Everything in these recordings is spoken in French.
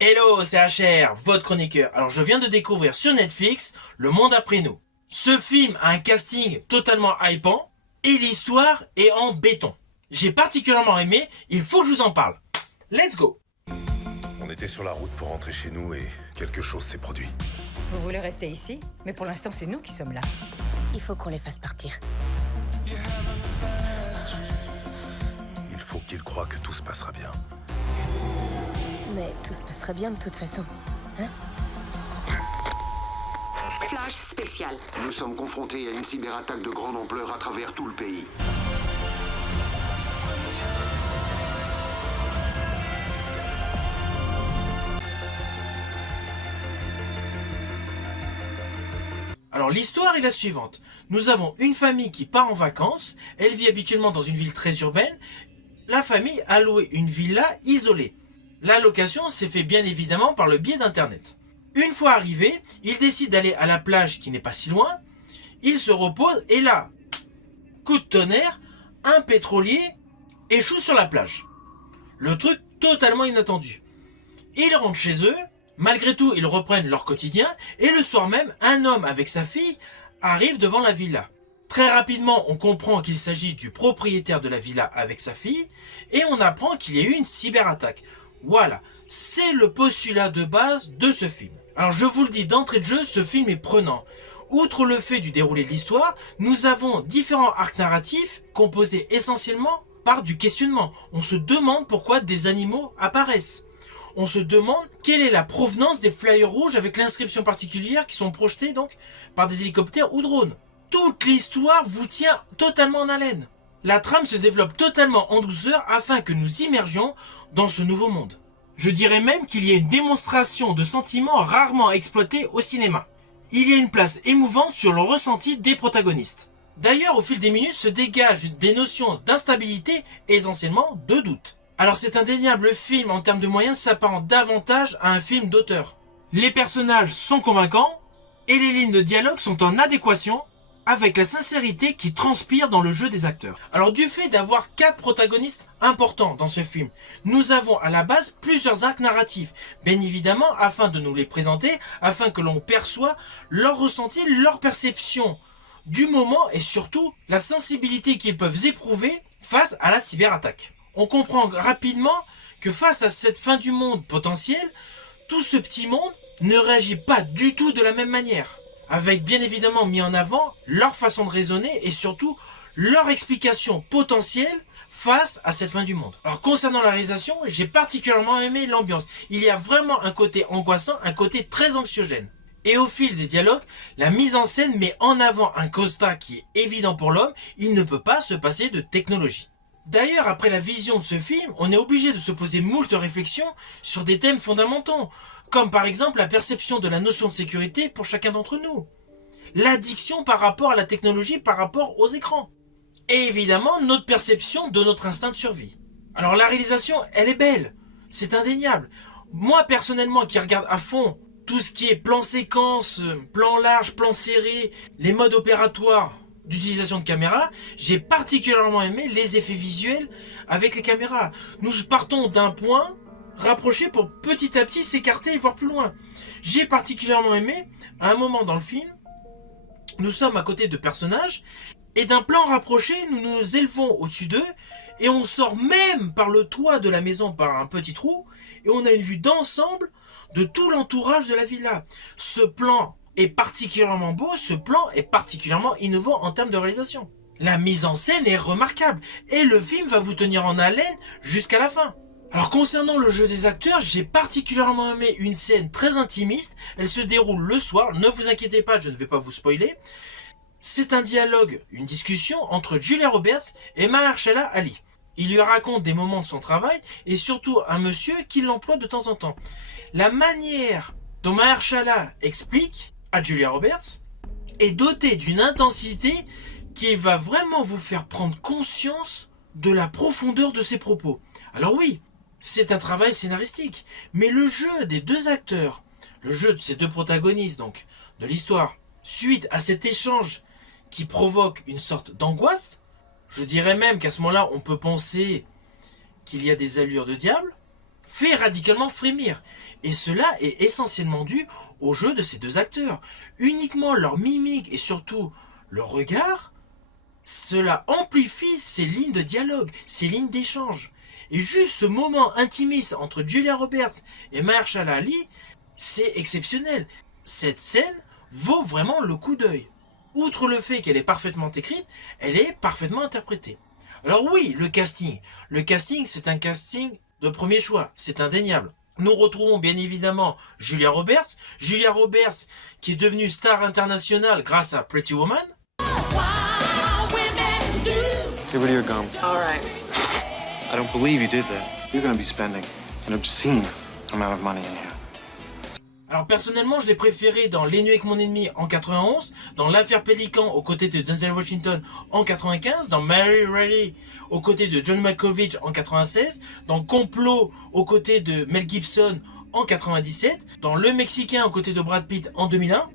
Hello, c'est HR, votre chroniqueur. Alors je viens de découvrir sur Netflix Le Monde après nous. Ce film a un casting totalement hypant et l'histoire est en béton. J'ai particulièrement aimé, il faut que je vous en parle. Let's go. On était sur la route pour rentrer chez nous et quelque chose s'est produit. Vous voulez rester ici? Mais pour l'instant, c'est nous qui sommes là. Il faut qu'on les fasse partir. Il faut qu'ils croient que tout se passera bien. Mais tout se passera bien de toute façon. Hein? Flash spécial. Nous sommes confrontés à une cyberattaque de grande ampleur à travers tout le pays. Alors l'histoire est la suivante. Nous avons une famille qui part en vacances, elle vit habituellement dans une ville très urbaine. La famille a loué une villa isolée. La location s'est fait bien évidemment par le biais d'internet. Une fois arrivé, ils décident d'aller à la plage qui n'est pas si loin. Ils se reposent et là, coup de tonnerre, un pétrolier échoue sur la plage. Le truc totalement inattendu. Ils rentrent chez eux, malgré tout ils reprennent leur quotidien et le soir même, un homme avec sa fille arrive devant la villa. Très rapidement, on comprend qu'il s'agit du propriétaire de la villa avec sa fille et on apprend qu'il y a eu une cyberattaque. Voilà, c'est le postulat de base de ce film. Alors je vous le dis d'entrée de jeu, ce film est prenant. Outre le fait du déroulé de l'histoire, nous avons différents arcs narratifs composés essentiellement par du questionnement. On se demande pourquoi des animaux apparaissent. On se demande quelle est la provenance des flyers rouges avec l'inscription particulière qui sont projetés donc par des hélicoptères ou drones. Toute l'histoire vous tient totalement en haleine. La trame se développe totalement en douceur afin que nous immergions dans ce nouveau monde. Je dirais même qu'il y a une démonstration de sentiments rarement exploités au cinéma. Il y a une place émouvante sur le ressenti des protagonistes. D'ailleurs, au fil des minutes se dégagent des notions d'instabilité et essentiellement de doute. Alors cet indéniable film en termes de moyens s'apparente davantage à un film d'auteur. Les personnages sont convaincants et les lignes de dialogue sont en adéquation avec la sincérité qui transpire dans le jeu des acteurs. Alors du fait d'avoir 4 protagonistes importants dans ce film, nous avons à la base plusieurs arcs narratifs, bien évidemment afin de nous les présenter, afin que l'on perçoit leur ressenti, leur perception du moment et surtout la sensibilité qu'ils peuvent éprouver face à la cyberattaque. On comprend rapidement que face à cette fin du monde potentielle, tout ce petit monde ne réagit pas du tout de la même manière. Avec bien évidemment mis en avant leur façon de raisonner et surtout leur explication potentielle face à cette fin du monde. Alors concernant la réalisation, j'ai particulièrement aimé l'ambiance. Il y a vraiment un côté angoissant, un côté très anxiogène. Et au fil des dialogues, la mise en scène met en avant un constat qui est évident pour l'homme, il ne peut pas se passer de technologie. D'ailleurs, après la vision de ce film, on est obligé de se poser moult réflexions sur des thèmes fondamentaux, comme par exemple la perception de la notion de sécurité pour chacun d'entre nous, l'addiction par rapport à la technologie, par rapport aux écrans, et évidemment notre perception de notre instinct de survie. Alors la réalisation, elle est belle, c'est indéniable. Moi personnellement qui regarde à fond tout ce qui est plan séquence, plan large, plan serré, les modes opératoires d'utilisation de caméra, j'ai particulièrement aimé les effets visuels avec les caméras. Nous partons d'un point rapproché pour petit à petit s'écarter et voir plus loin. J'ai particulièrement aimé, à un moment dans le film, nous sommes à côté de personnages, et d'un plan rapproché, nous nous élevons au-dessus d'eux, et on sort même par le toit de la maison par un petit trou, et on a une vue d'ensemble de tout l'entourage de la villa. Ce plan est particulièrement beau, ce plan est particulièrement innovant en termes de réalisation. La mise en scène est remarquable, et le film va vous tenir en haleine jusqu'à la fin. Alors concernant le jeu des acteurs, j'ai particulièrement aimé une scène très intimiste, elle se déroule le soir, ne vous inquiétez pas, je ne vais pas vous spoiler. C'est un dialogue, une discussion entre Julia Roberts et Mahershala Ali. Il lui raconte des moments de son travail et surtout un monsieur qui l'emploie de temps en temps. La manière dont Mahershala explique à Julia Roberts est dotée d'une intensité qui va vraiment vous faire prendre conscience de la profondeur de ses propos. Alors oui, c'est un travail scénaristique, mais le jeu des deux acteurs, le jeu de ces deux protagonistes donc de l'histoire, suite à cet échange qui provoque une sorte d'angoisse, je dirais même qu'à ce moment-là on peut penser qu'il y a des allures de diable, fait radicalement frémir. Et cela est essentiellement dû au jeu de ces deux acteurs. Uniquement leur mimique et surtout leur regard, cela amplifie ces lignes de dialogue, ces lignes d'échange. Et juste ce moment intimiste entre Julia Roberts et Mahershala Ali, c'est exceptionnel. Cette scène vaut vraiment le coup d'œil. Outre le fait qu'elle est parfaitement écrite, elle est parfaitement interprétée. Alors oui, le casting. Le casting, c'est un casting de premier choix, c'est indéniable. Nous retrouvons bien évidemment Julia Roberts. Julia Roberts qui est devenue star internationale grâce à Pretty Woman. Give it your gum. All right. I don't believe you did that. You're gonna be spending an obscene amount of money in here. Alors personnellement, je l'ai préféré dans Les Nuits avec mon ennemi en 91, dans L'affaire Pélican aux côtés de Denzel Washington en 95, dans Mary Reilly aux côtés de John Malkovich en 96, dans Complot aux côtés de Mel Gibson en 97, dans Le Mexicain aux côtés de Brad Pitt en 2001,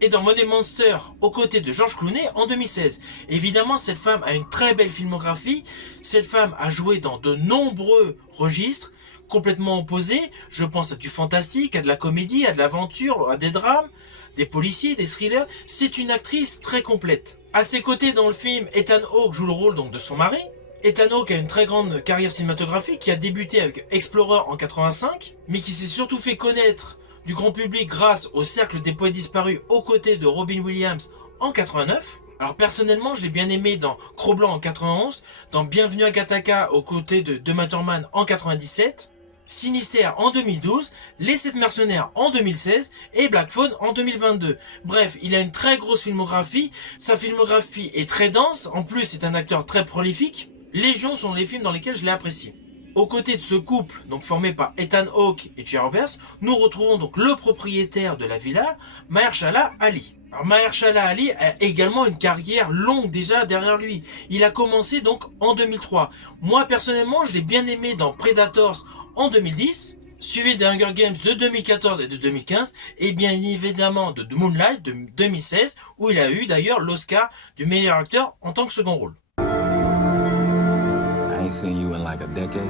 et dans Money Monster aux côtés de George Clooney en 2016. Évidemment, cette femme a une très belle filmographie, cette femme a joué dans de nombreux registres, complètement opposés. Je pense à du fantastique, à de la comédie, à de l'aventure, à des drames, des policiers, des thrillers. C'est une actrice très complète. À ses côtés dans le film, Ethan Hawke joue le rôle donc de son mari. Ethan Hawke a une très grande carrière cinématographique qui a débuté avec Explorer en 85, mais qui s'est surtout fait connaître du grand public grâce au Cercle des Poètes Disparus aux côtés de Robin Williams en 89. Alors personnellement, je l'ai bien aimé dans Cro-Blanc en 91, dans Bienvenue à Gattaca aux côtés de Uma Thurman en 97, Sinister en 2012, Les 7 mercenaires en 2016 et Black Phone en 2022. Bref, il a une très grosse filmographie, sa filmographie est très dense, en plus c'est un acteur très prolifique. Légion sont les films dans lesquels je l'ai apprécié. Aux côtés de ce couple, donc formé par Ethan Hawke et Julia Roberts, nous retrouvons donc le propriétaire de la villa, Mahershala Ali. Alors Mahershala Ali a également une carrière longue déjà derrière lui. Il a commencé donc en 2003. Moi personnellement, je l'ai bien aimé dans Predators en 2010, suivi des Hunger Games de 2014 et de 2015, et bien évidemment de Moonlight de 2016, où il a eu d'ailleurs l'Oscar du meilleur acteur en tant que second rôle. I ain't seen you in like a decade.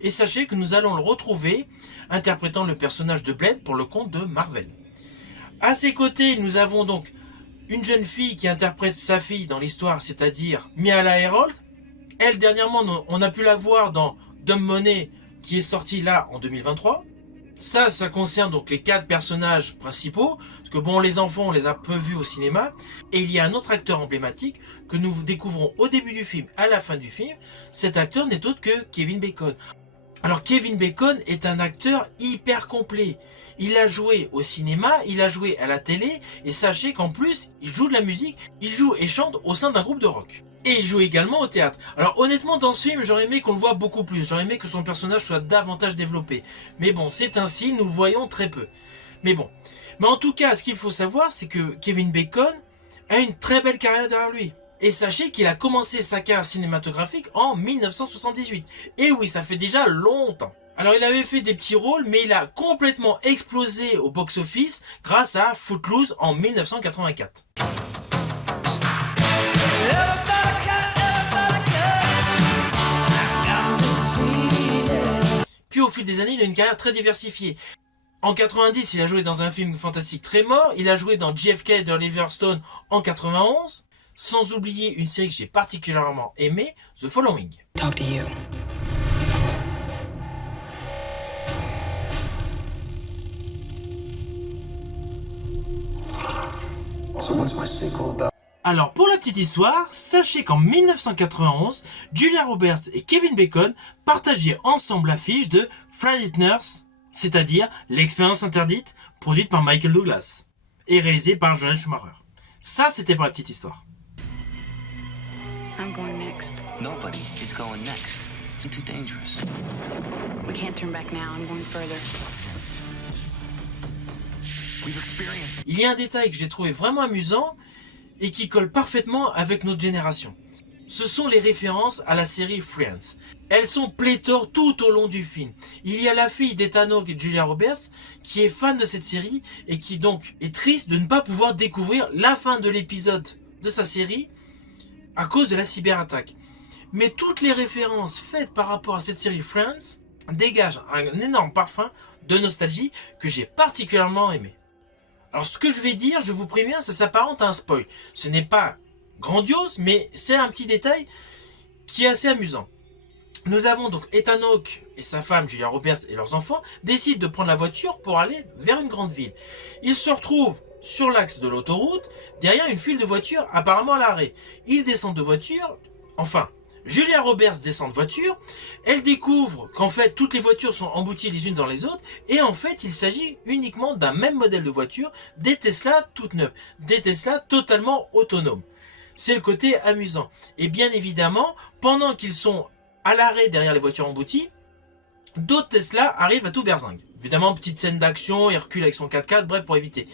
Et sachez que nous allons le retrouver interprétant le personnage de Blade pour le compte de Marvel. À ses côtés, nous avons donc une jeune fille qui interprète sa fille dans l'histoire, c'est-à-dire Miala Herold. Elle, dernièrement, on a pu la voir dans Dumb Money, qui est sorti là en 2023. Ça concerne donc les 4 personnages principaux, parce que bon, les enfants, on les a peu vus au cinéma. Et il y a un autre acteur emblématique que nous découvrons au début du film, à la fin du film. Cet acteur n'est autre que Kevin Bacon. Alors Kevin Bacon est un acteur hyper complet. Il a joué au cinéma, il a joué à la télé, et sachez qu'en plus, il joue de la musique, il joue et chante au sein d'un groupe de rock. Et il joue également au théâtre. Alors honnêtement, dans ce film, j'aurais aimé qu'on le voit beaucoup plus. J'aurais aimé que son personnage soit davantage développé. Mais bon, c'est ainsi, nous le voyons très peu. Mais bon. Mais en tout cas, ce qu'il faut savoir, c'est que Kevin Bacon a une très belle carrière derrière lui. Et sachez qu'il a commencé sa carrière cinématographique en 1978. Et oui, ça fait déjà longtemps. Alors il avait fait des petits rôles, mais il a complètement explosé au box-office grâce à Footloose en 1984. Puis au fil des années, il a une carrière très diversifiée. En 90, il a joué dans un film fantastique très mort. Il a joué dans JFK d'Oliver Stone en 91. Sans oublier une série que j'ai particulièrement aimée, The Following. Talk to you. So what's my sequel about? Alors pour la petite histoire, sachez qu'en 1991, Julia Roberts et Kevin Bacon partageaient ensemble l'affiche de Planet Nurse, c'est-à-dire L'expérience interdite, produite par Michael Douglas et réalisée par Joel Schumacher. Ça, c'était pour la petite histoire. I'm going next. Nobody is going next. It's too dangerous. We can't turn back now. I'm going further. We've experienced. Il y a un détail que j'ai trouvé vraiment amusant et qui colle parfaitement avec notre génération. Ce sont les références à la série Friends. Elles sont pléthores tout au long du film. Il y a la fille d'Ethan Hawke et Julia Roberts qui est fan de cette série et qui donc est triste de ne pas pouvoir découvrir la fin de l'épisode de sa série à cause de la cyberattaque. Mais toutes les références faites par rapport à cette série Friends dégage un énorme parfum de nostalgie que j'ai particulièrement aimé. Alors ce que je vais dire, je vous préviens, ça s'apparente à un spoil. Ce n'est pas grandiose, mais c'est un petit détail qui est assez amusant. Nous avons donc Ethan Hawke et sa femme Julia Roberts et leurs enfants décident de prendre la voiture pour aller vers une grande ville. Ils se retrouvent sur l'axe de l'autoroute, derrière une file de voitures apparemment à l'arrêt. Ils descendent de voiture, enfin, Julia Roberts descend de voiture, elle découvre qu'en fait toutes les voitures sont embouties les unes dans les autres, et en fait il s'agit uniquement d'un même modèle de voiture, des Tesla toutes neuves, des Tesla totalement autonomes. C'est le côté amusant. Et bien évidemment, pendant qu'ils sont à l'arrêt derrière les voitures embouties, d'autres Tesla arrivent à tout berzingue. Évidemment, petite scène d'action, il recule avec son 4x4, bref, pour éviter.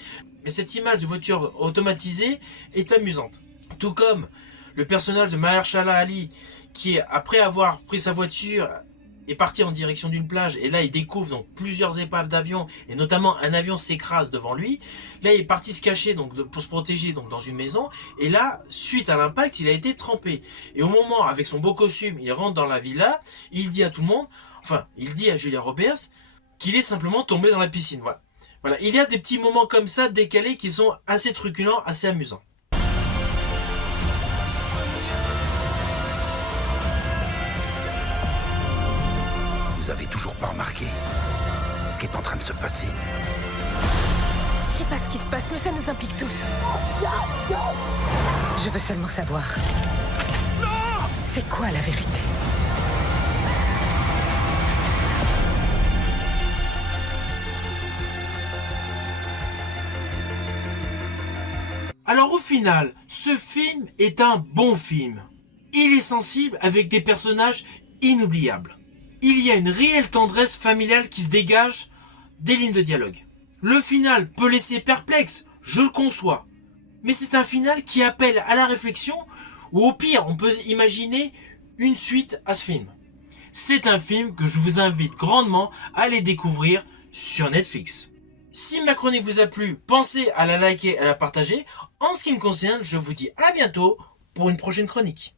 Mais cette image de voiture automatisée est amusante. Tout comme le personnage de Mahershala Ali, qui, après avoir pris sa voiture, est parti en direction d'une plage, et là il découvre donc plusieurs épaves d'avions, et notamment un avion s'écrase devant lui. Là il est parti se cacher donc pour se protéger donc dans une maison, et là suite à l'impact il a été trempé. Et au moment, avec son beau costume, il rentre dans la villa, il dit à tout le monde, enfin il dit à Julia Roberts qu'il est simplement tombé dans la piscine. Voilà, il y a des petits moments comme ça décalés qui sont assez truculents, assez amusants. Vous avez toujours pas remarqué ce qui est en train de se passer? Je sais pas ce qui se passe, mais ça nous implique tous. Je veux seulement savoir. C'est quoi la vérité? Alors au final, ce film est un bon film. Il est sensible avec des personnages inoubliables. Il y a une réelle tendresse familiale qui se dégage des lignes de dialogue. Le final peut laisser perplexe, je le conçois. Mais c'est un final qui appelle à la réflexion, ou au pire, on peut imaginer une suite à ce film. C'est un film que je vous invite grandement à aller découvrir sur Netflix. Si ma chronique vous a plu, pensez à la liker et à la partager. En ce qui me concerne, je vous dis à bientôt pour une prochaine chronique.